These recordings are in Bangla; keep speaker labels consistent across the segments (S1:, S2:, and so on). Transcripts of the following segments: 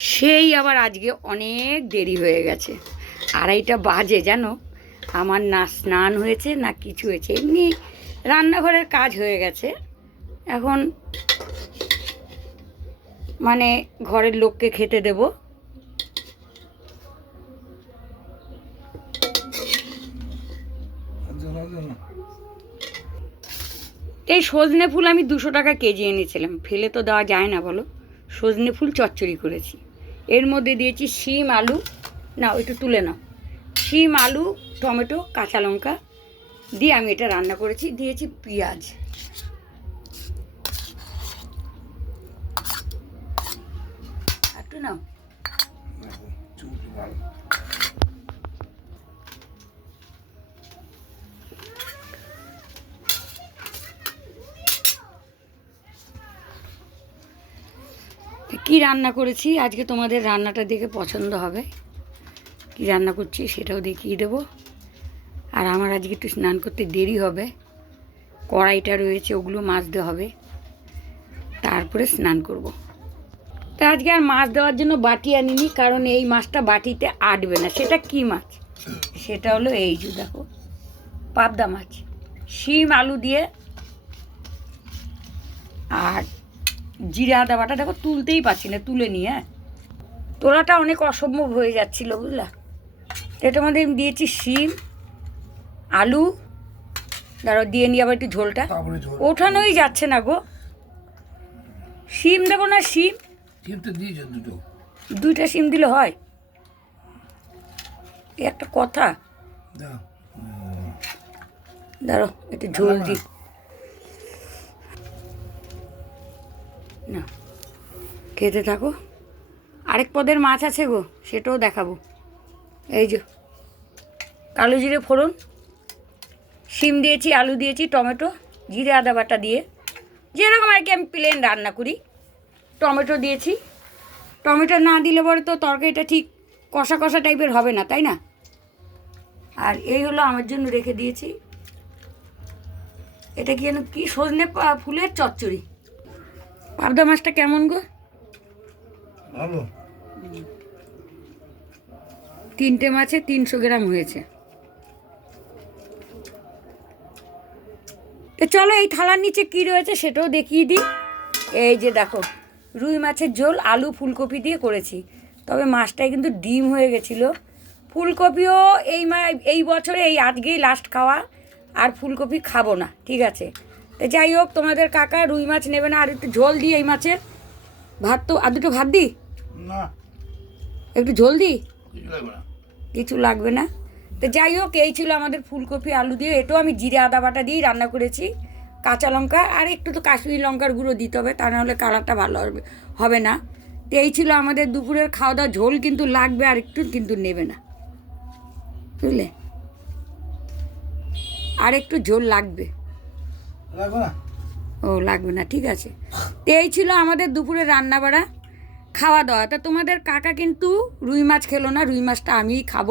S1: সেই আবার আজকে অনেক দেরি হয়ে গেছে। আড়াইটা বাজে, জানো? আমার না স্নান হয়েছে, না কিছু হয়েছে। এমনি রান্নাঘরের কাজ হয়ে গেছে। এখন মানে ঘরের লোককে খেতে দেব। এই সজনে ফুল আমি দুশো টাকা কেজি এনেছিলাম। ফেলে তো দেওয়া যায় না, বলো? সজনে ফুল চচ্চড়ি করেছি। এর মধ্যে দিয়েছি শিম, আলু। না একটু তুলে নাও। শিম, আলু, টমেটো, কাঁচা লঙ্কা দিয়ে আমি এটা রান্না করেছি। দিয়েছি পেঁয়াজ। একটু নাও। কি রান্না করেছি? আজকে তোমাদের রান্নাটা দেখে পছন্দ হবে। কি রান্না করছি সেটাও দেখিয়ে দেবো। আর আমার আজকে একটু স্নান করতে দেরি হবে। কড়াইটা রয়েছে, ওগুলো মাজতে হবে। তারপরে স্নান করব। তা আজকে আর মাছ দেওয়ার জন্য বাটি আনিনি, কারণ এই মাছটা বাটিতে আটবে না। সেটা কি মাছ? সেটা হলো এই যে দেখো, পাবদা মাছ। শিম, আলু দিয়ে আর জিরে আদা বাটা দেখো তুলতেই পারছি না তুলে নিয়ে হ্যাঁ। তোলাটা অনেক অসম্ভব হয়ে যাচ্ছিল বুঝলা? এটার মধ্যে আমি দিয়েছি শিম আলু দাঁড়াও দিয়ে নিয়ে আবার একটু ঝোলটা। ওঠানোই যাচ্ছে না গো। শিম দেবো না শিম?
S2: দুটো।
S1: দুইটা শিম দিলে হয়। একটা কথা। দাঁড়ো একটু ঝোল দিই। না। খেতে থাকো। আরেক পদের মাছ আছে গো, সেটাও দেখাবো। এই যে, কালো জিরে ফোড়ন, শিম দিয়েছি, আলু দিয়েছি, টমেটো, জিরে, আদা বাটা দিয়ে। যেরকম আর কি আমি প্লেন রান্না করি। টমেটো দিয়েছি। টমেটো না দিলে পরে তো তরকারিটা ঠিক কষা কষা টাইপের হবে না, তাই না? আর এই হলো আমার জন্য রেখে দিয়েছি। এটা কি যেন কি সজনে ফুলের চচ্চড়ি। পাবদা মাছটা কেমন গো?
S2: ভালো।
S1: তিনটে মাছে তিনশো গ্রাম হয়েছে। তো চলো এই থালার নিচে কি রয়েছে সেটাও দেখিয়ে দিই। এই যে দেখো রুই মাছের ঝোল আলু ফুলকপি দিয়ে করেছি। তবে মাছটায় কিন্তু ডিম হয়ে গেছিল। ফুলকপিও এই মা এই বছরে এই আজকেই লাস্ট খাওয়া আর ফুলকপি খাব না ঠিক আছে? তো যাই হোক তোমাদের কাকা রুই মাছ নেবে না আর একটু ঝোল দিই এই মাছের। ভাত তো আর দুটো ভাত দিই?
S2: না।
S1: একটু ঝোল দিই?
S2: কিছু লাগবে না।
S1: তো যাই হোক এই ছিল আমাদের ফুলকপি আলু দিয়ে। এটাও আমি জিরে আদা বাটা দিয়েই রান্না করেছি কাঁচা লঙ্কা আর একটু তো কাশ্মীরি লঙ্কার গুঁড়ো দিতে হবে তা নাহলে কালারটা ভালো হবে হবে না। তো এই ছিল আমাদের দুপুরের খাওয়া দাওয়া ঝোল কিন্তু লাগবে আর একটু কিন্তু নেবে না। বুঝলে? আর একটু ঝোল লাগবে। ও, লাগবে না, ঠিক আছে। তো এই ছিল আমাদের দুপুরে রান্না বাড়া খাওয়া দাওয়া তা তোমাদের কাকা কিন্তু রুই মাছ খেলো না, রুই মাছটা আমিই খাব।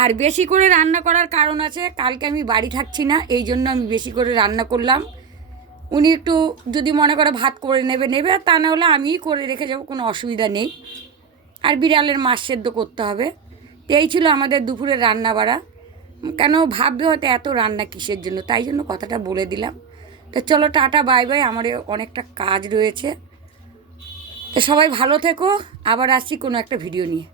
S1: আর বেশি করে রান্না করার কারণ আছে, কালকে আমি বাড়ি থাকছি না, এই জন্য আমি বেশি করে রান্না করলাম। উনি একটু যদি মনে করে ভাত করে নেবে নেবে, তা না হলে আমিই করে রেখে যাব, কোনো অসুবিধা নেই। আর বিড়ালের মাছ সেদ্ধ করতে হবে। এই ছিল আমাদের দুপুরের রান্না বাড়া কেন ভাববে হয়তো এত রান্না কিসের জন্য? তাই জন্য কথাটা বলে দিলাম। তো চলো টাটা, বাই বাই আমার অনেকটা কাজ রয়েছে। তো সবাই ভালো থেকো, আবার আসছি কোনো একটা ভিডিও নিয়ে।